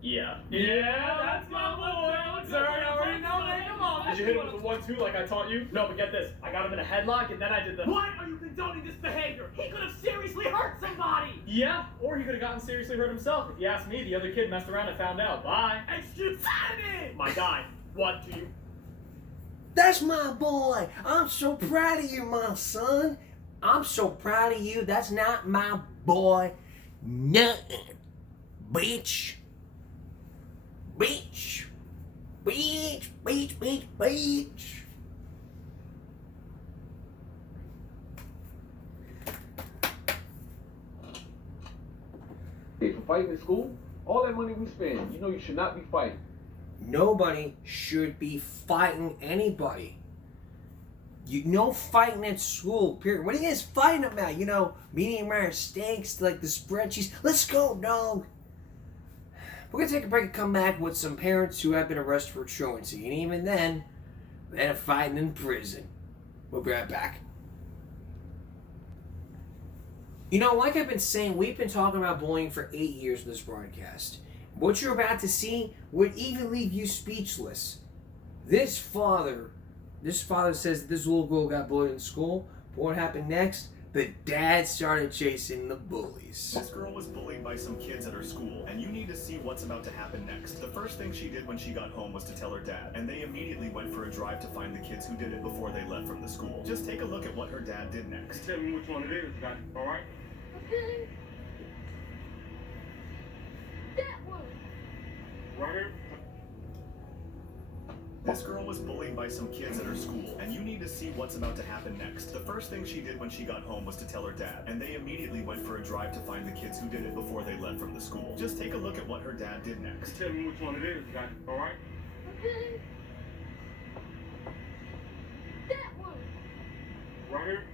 Yeah. Yeah, that's my boy! Sorry, I already know that. Come on. Did you hit him with the 1-2 like I taught you? No, but get this. I got him in a headlock and then I did the... Why are you condoning this behavior? He could have seriously hurt somebody! Yeah, or he could have gotten seriously hurt himself. If you ask me, the other kid messed around and found out. Bye. Excuse me! My guy, what do you... That's my boy. I'm so proud of you, my son. I'm so proud of you. That's not my boy. Nothing. Bitch. Bitch. Bitch. Bitch. Bitch. Bitch. Hey, for fighting in school, all that money we spend, you know you should not be fighting. Nobody should be fighting anybody. No fighting at school, period. What are you guys fighting about? You know, medium rare steaks, like the spreadsheets. Let's go, dog. We're going to take a break and come back with some parents who have been arrested for truancy. And even then, they're fighting in prison. We'll be right back. You know, like I've been saying, we've been talking about bullying for 8 years in this broadcast. What you're about to see would even leave you speechless. This father says that this little girl got bullied in school. But what happened next? the dad started chasing the bullies. This girl was bullied by some kids at her school, and you need to see what's about to happen next. The first thing she did when she got home was to tell her dad, and they immediately went for a drive to find the kids who did it before they left from the school. Just take a look at what her dad did next. Tell me which one it is, got it, all right? Okay. That one. Right here. This girl was bullied by some kids at her school, and you need to see what's about to happen next. The first thing she did when she got home was to tell her dad, and they immediately went for a drive to find the kids who did it before they left from the school. Just take a look at what her dad did next. Tell me which one it is, got it, all right? Okay. That one. Right here.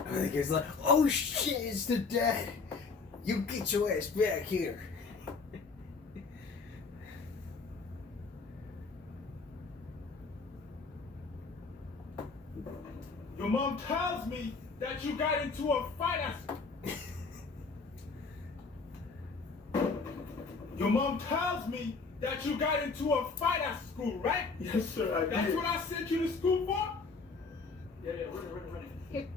I think it's like, oh shit, it's the dad. You get your ass back here. Your mom tells me that you got into a fight at Your mom tells me that you got into a fight at school, right? Yes, sir, I did. That's what I sent you to school for? Yeah, run it.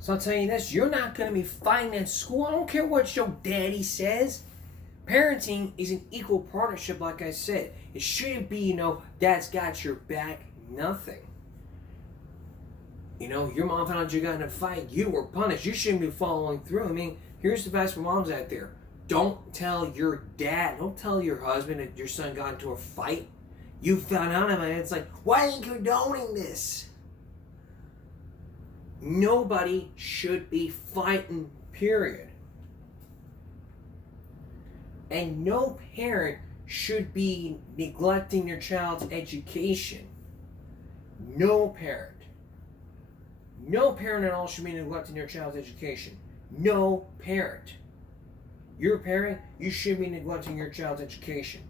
So I'll tell you this, you're not going to be fighting at school. I don't care what your daddy says. Parenting is an equal partnership, like I said. It shouldn't be, dad's got your back, nothing. Your mom found out you got in a fight, you were punished. You shouldn't be following through. I mean, here's the advice for moms out there. Don't tell your dad, don't tell your husband that your son got into a fight. You found out about it. It's like, why are you condoning this? Nobody should be fighting, period. And no parent should be neglecting their child's education. No parent. No parent at all should be neglecting their child's education. No parent. You're a parent, you should be neglecting your child's education.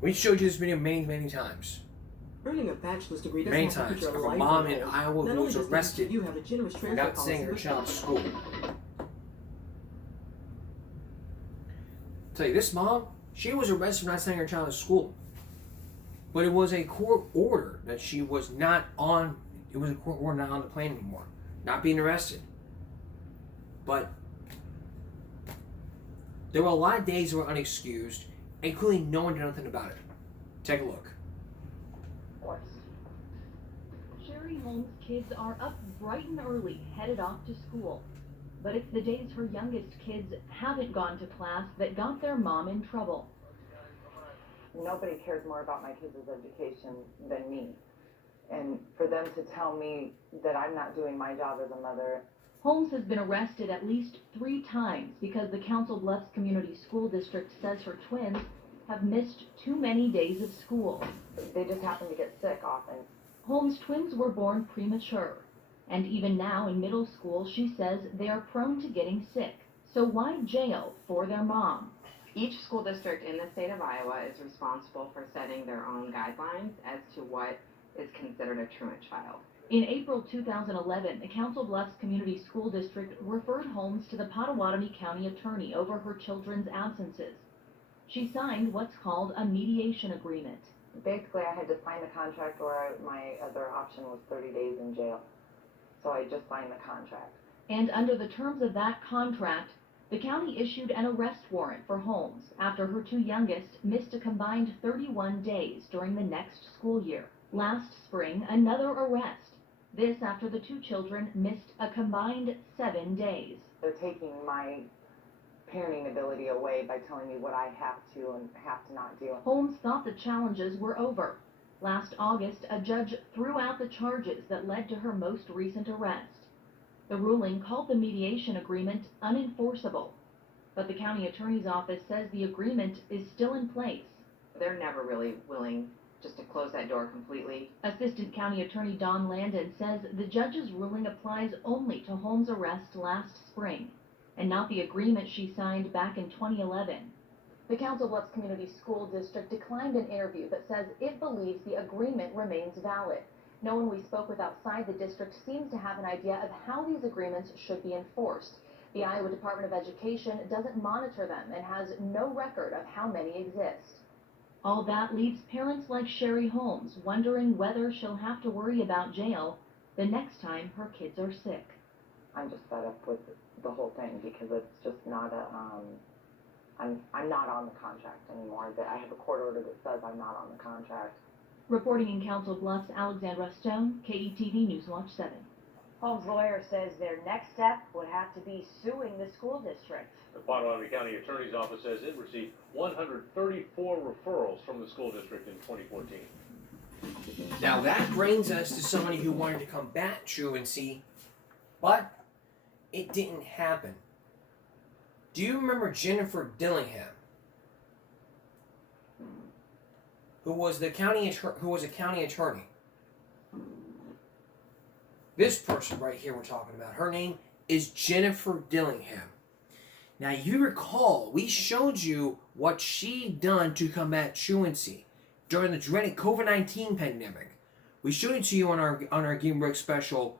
We showed you this video many times. Earning a bachelor's degree doesn't Many have to times. put your Of a life mom on in hold. Iowa Not who only was does the arrested you have a generous for transfer not policy sending her with child to school. Tell you, this mom, she was arrested for not sending her child to school. But it was a court order that she was not on, it was a court order not on the plane anymore. Not being arrested. But there were a lot of days that were unexcused, including no one did nothing about it. Take a look. Sherry Holmes' kids are up bright and early, headed off to school. But it's the days her youngest kids haven't gone to class that got their mom in trouble. Nobody cares more about my kids' education than me. And for them to tell me that I'm not doing my job as a mother. Holmes has been arrested at least 3 times because the Council Bluffs Community School District says her twins have missed too many days of school. They just happen to get sick often. Holmes' twins were born premature. And even now in middle school, she says they are prone to getting sick. So why jail for their mom? Each school district in the state of Iowa is responsible for setting their own guidelines as to what is considered a truant child. In April 2011, the Council Bluffs Community School District referred Holmes to the Potawatomi County Attorney over her children's absences. She signed what's called a mediation agreement. Basically, I had to sign the contract or my other option was 30 days in jail. So I just signed the contract. And under the terms of that contract, the county issued an arrest warrant for Holmes after her 2 youngest missed a combined 31 days during the next school year. Last spring, another arrest. This after the 2 children missed a combined 7 days. They're taking my parenting ability away by telling me what I have to and have to not do. Holmes thought the challenges were over. Last August, a judge threw out the charges that led to her most recent arrest. The ruling called the mediation agreement unenforceable, but the county attorney's office says the agreement is still in place. They're never really willing just to close that door completely. Assistant County Attorney Don Landon says the judge's ruling applies only to Holmes' arrest last spring, and not the agreement she signed back in 2011. The Council Bluffs Community School District declined an interview but says it believes the agreement remains valid. No one we spoke with outside the district seems to have an idea of how these agreements should be enforced. The Iowa Department of Education doesn't monitor them and has no record of how many exist. All that leaves parents like Sherry Holmes wondering whether she'll have to worry about jail the next time her kids are sick. I'm just fed up with the whole thing because it's just not a, I'm not on the contract anymore. I have a court order that says I'm not on the contract. Reporting in Council Bluffs, Alexandra Stone, KETV Newswatch 7. Holmes' lawyer says their next step would have to be suing the school district. The Potawatomi County Attorney's Office says it received 134 referrals from the school district in 2014. Now that brings us to somebody who wanted to combat truancy, but it didn't happen. Do you remember Jennifer Dillingham, who was a county attorney? This person right here we're talking about, her name is Jennifer Dillingham. Now you recall, we showed you what she done to combat truancy during the dreaded COVID-19 pandemic. We showed it to you on our Game Break special,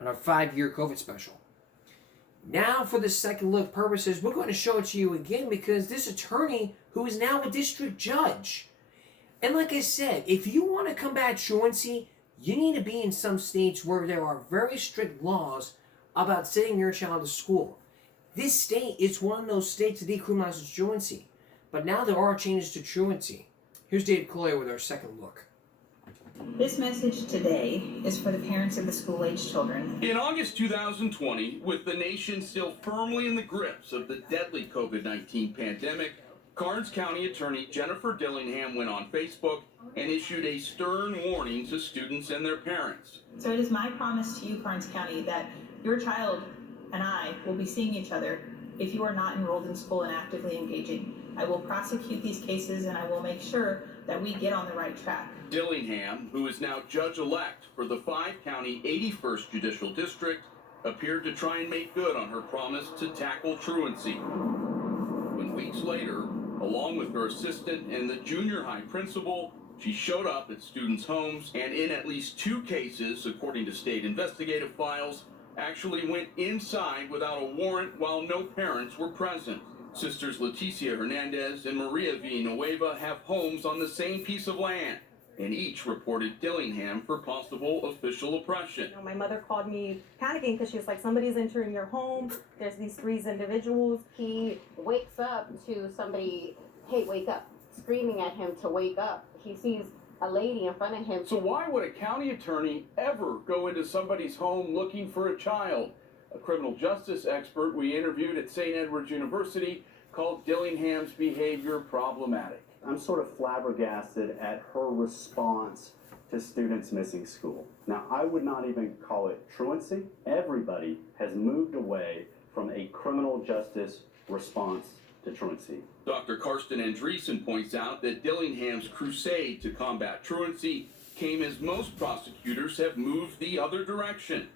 on our 5-year COVID special. Now for the second look purposes, we're going to show it to you again because this attorney who is now a district judge. And like I said, if you want to combat truancy, you need to be in some states where there are very strict laws about sending your child to school. This state is one of those states that decriminalizes truancy. But now there are changes to truancy. Here's David Collier with our second look. This message today is for the parents of the school-aged children. In August 2020, with the nation still firmly in the grips of the deadly COVID-19 pandemic, Karnes County Attorney Jennifer Dillingham went on Facebook and issued a stern warning to students and their parents. So it is my promise to you, Karnes County, that your child and I will be seeing each other if you are not enrolled in school and actively engaging. I will prosecute these cases and I will make sure that we get on the right track. Dillingham, who is now judge-elect for the 5-county 81st Judicial District, appeared to try and make good on her promise to tackle truancy. When weeks later, along with her assistant and the junior high principal, she showed up at students' homes and in at least 2 cases, according to state investigative files, actually went inside without a warrant while no parents were present. Sisters Leticia Hernandez and Maria Villanueva have homes on the same piece of land, and each reported Dillingham for possible official oppression. You know, my mother called me panicking because she was like, somebody's entering your home. There's these 3 individuals. He wakes up to somebody, hey, wake up, screaming at him to wake up. He sees a lady in front of him. So why would a county attorney ever go into somebody's home looking for a child? A criminal justice expert we interviewed at St. Edward's University called Dillingham's behavior problematic. I'm sort of flabbergasted at her response to students missing school. Now, I would not even call it truancy. Everybody has moved away from a criminal justice response to truancy. Dr. Karsten Andreessen points out that Dillingham's crusade to combat truancy came as most prosecutors have moved the other direction.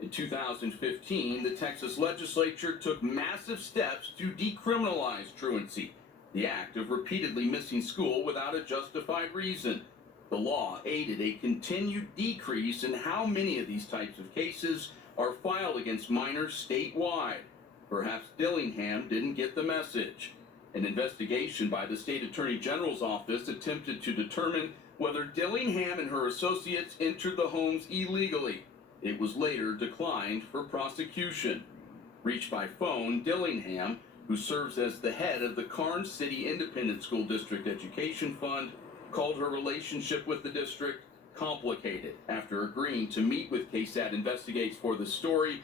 In 2015, the Texas legislature took massive steps to decriminalize truancy, the act of repeatedly missing school without a justified reason. The law aided a continued decrease in how many of these types of cases are filed against minors statewide. Perhaps Dillingham didn't get the message. An investigation by the state attorney general's office attempted to determine whether Dillingham and her associates entered the homes illegally. It was later declined for prosecution. Reached by phone, Dillingham, who serves as the head of the Karnes City Independent School District Education Fund, called her relationship with the district complicated after agreeing to meet with KSAT Investigates for the story.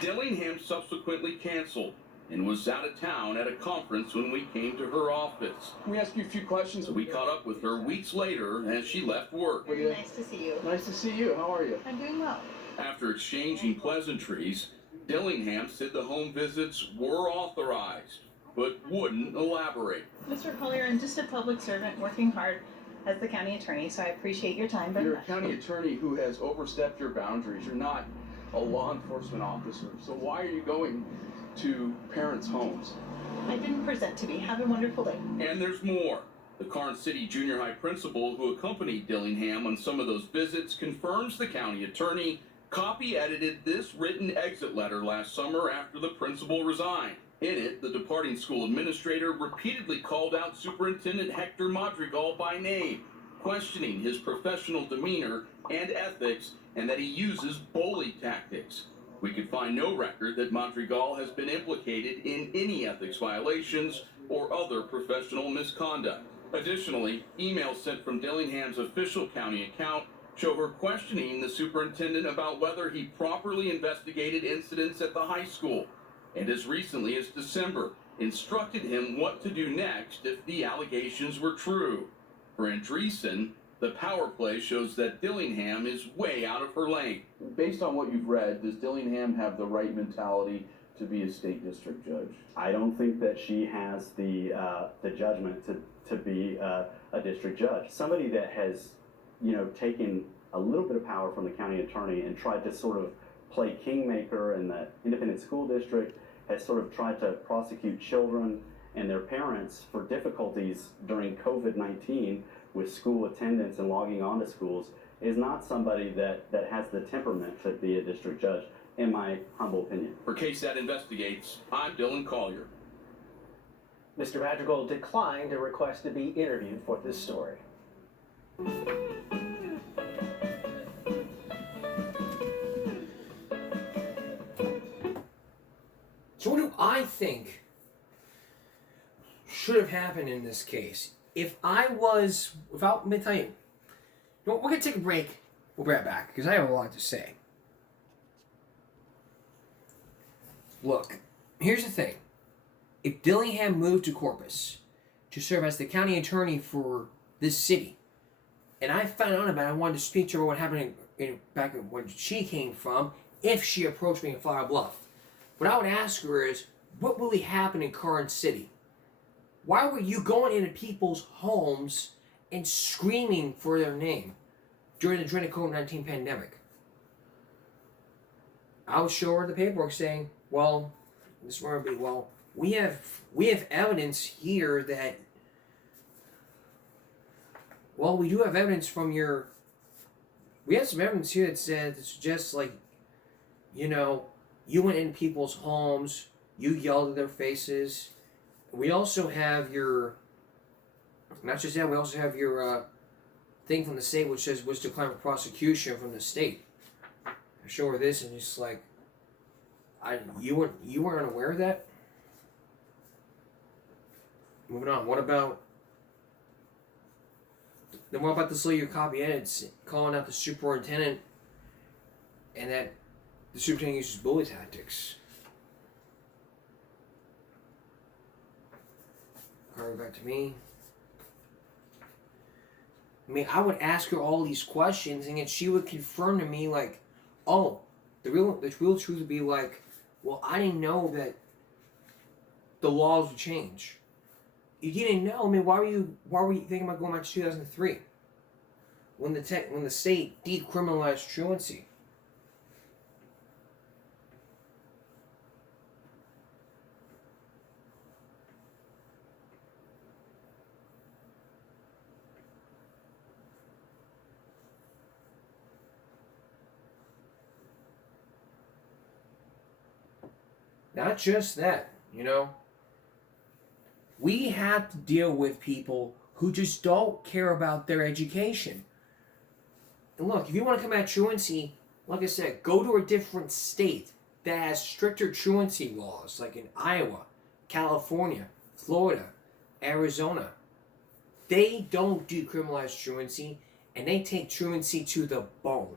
Dillingham subsequently canceled and was out of town at a conference when we came to her office. We asked you a few questions. We caught up with her weeks later as she left work. Very nice to see you. Nice to see you. How are you? I'm doing well. After exchanging pleasantries, Dillingham said the home visits were authorized, but wouldn't elaborate. Mr. Collier, I'm just a public servant working hard as the county attorney, so I appreciate your time very You're much. a county attorney who has overstepped your boundaries. You're not a law enforcement officer. So why are you going to parents' homes? I didn't present to be. Have a wonderful day. And there's more. The Karnes City Junior High principal who accompanied Dillingham on some of those visits confirms the county attorney copy-edited this written exit letter last summer after the principal resigned. In it, the departing school administrator repeatedly called out Superintendent Hector Madrigal by name, questioning his professional demeanor and ethics, and that he uses bully tactics. We could find no record that Madrigal has been implicated in any ethics violations or other professional misconduct. Additionally, emails sent from Dillingham's official county account show her questioning the superintendent about whether he properly investigated incidents at the high school, and as recently as December, instructed him what to do next if the allegations were true. For Andreessen, the power play shows that Dillingham is way out of her lane. Based on what you've read, does Dillingham have the right mentality to be a state district judge? I don't think that she has the judgment to be a district judge. Somebody that has, taken a little bit of power from the county attorney and tried to sort of play kingmaker in the independent school district, has sort of tried to prosecute children and their parents for difficulties during COVID-19 with school attendance and logging on to schools, is not somebody that has the temperament to be a district judge, in my humble opinion. For KSAT Investigates, I'm Dylan Collier. Mr. Madrigal declined a request to be interviewed for this story. So what do I think should have happened in this case? If I was, let me tell you, we're going to take a break. We'll be right back, because I have a lot to say. Look, here's the thing. If Dillingham moved to Corpus to serve as the county attorney for this city, and I found out about it, I wanted to speak to her about what happened back when she came from, if she approached me in Flower Bluff. What I would ask her is, what really happened in Karnes City? Why were you going into people's homes and screaming for their name during the COVID-19 pandemic? I would show her the paperwork saying, well, this is where it would be, well, we have evidence here that, well, we do have evidence from your, we have some evidence here that suggests, like, you went in people's homes, you yelled at their faces. We also have your, not just that, we also have your thing from the state which says was declined for prosecution from the state. I show her this and just like, you weren't aware of that? Moving on, what about this lady your copy edits calling out the superintendent and that the superintendent uses bully tactics? Coming back to me. I mean, I would ask her all these questions, and yet she would confirm to me like, "Oh, the real truth would be like, well, I didn't know that the laws would change. You didn't know. I mean, why were you thinking about going back to 2003 when the state decriminalized truancy?" Not just that, we have to deal with people who just don't care about their education. And look, if you want to come at truancy, like I said, go to a different state that has stricter truancy laws, like in Iowa, California, Florida, Arizona. They don't decriminalize truancy, and they take truancy to the bone.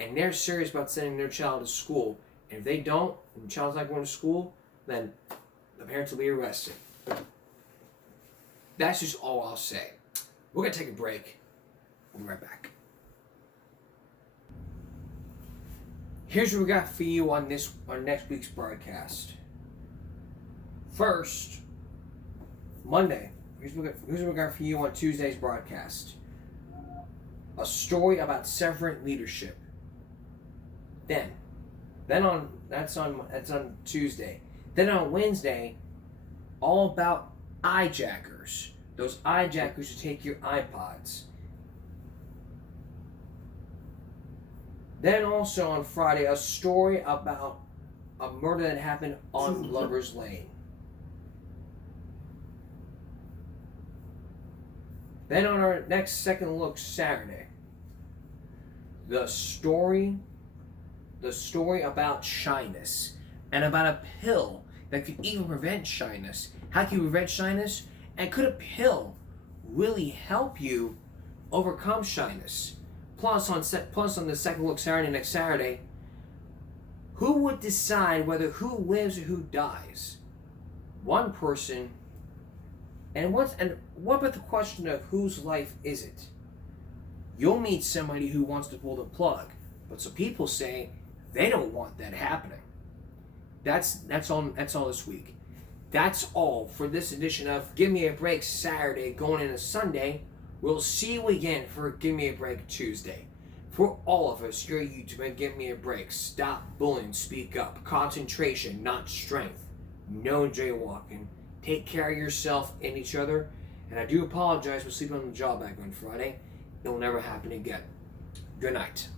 And they're serious about sending their child to school. And if they don't, and the child's not going to school, then the parents will be arrested. That's just all I'll say. We're going to take a break. We'll be right back. Here's what we got for you on next week's broadcast. First, Monday. Here's what we got for you on Tuesday's broadcast. A story about Severant leadership. That's on Tuesday. Then on Wednesday, all about hijackers. Those hijackers who take your iPods. Then also on Friday, a story about a murder that happened on Lover's Lane. Then on our next second look Saturday, the story about shyness and about a pill that could even prevent shyness. How can you prevent shyness? And could a pill really help you overcome shyness? Plus on the second look Saturday, next Saturday, who would decide whether who lives or who dies? One person. And what about the question of whose life is it? You'll meet somebody who wants to pull the plug, but some people say they don't want that happening. That's all this week. That's all for this edition of Give Me a Break Saturday going into Sunday. We'll see you again for Give Me a Break Tuesday. For all of us, your YouTuber, Give Me a Break. Stop bullying, speak up. Concentration, not strength. No jaywalking. Take care of yourself and each other. And I do apologize for sleeping on the job back on Friday. It will never happen again. Good night.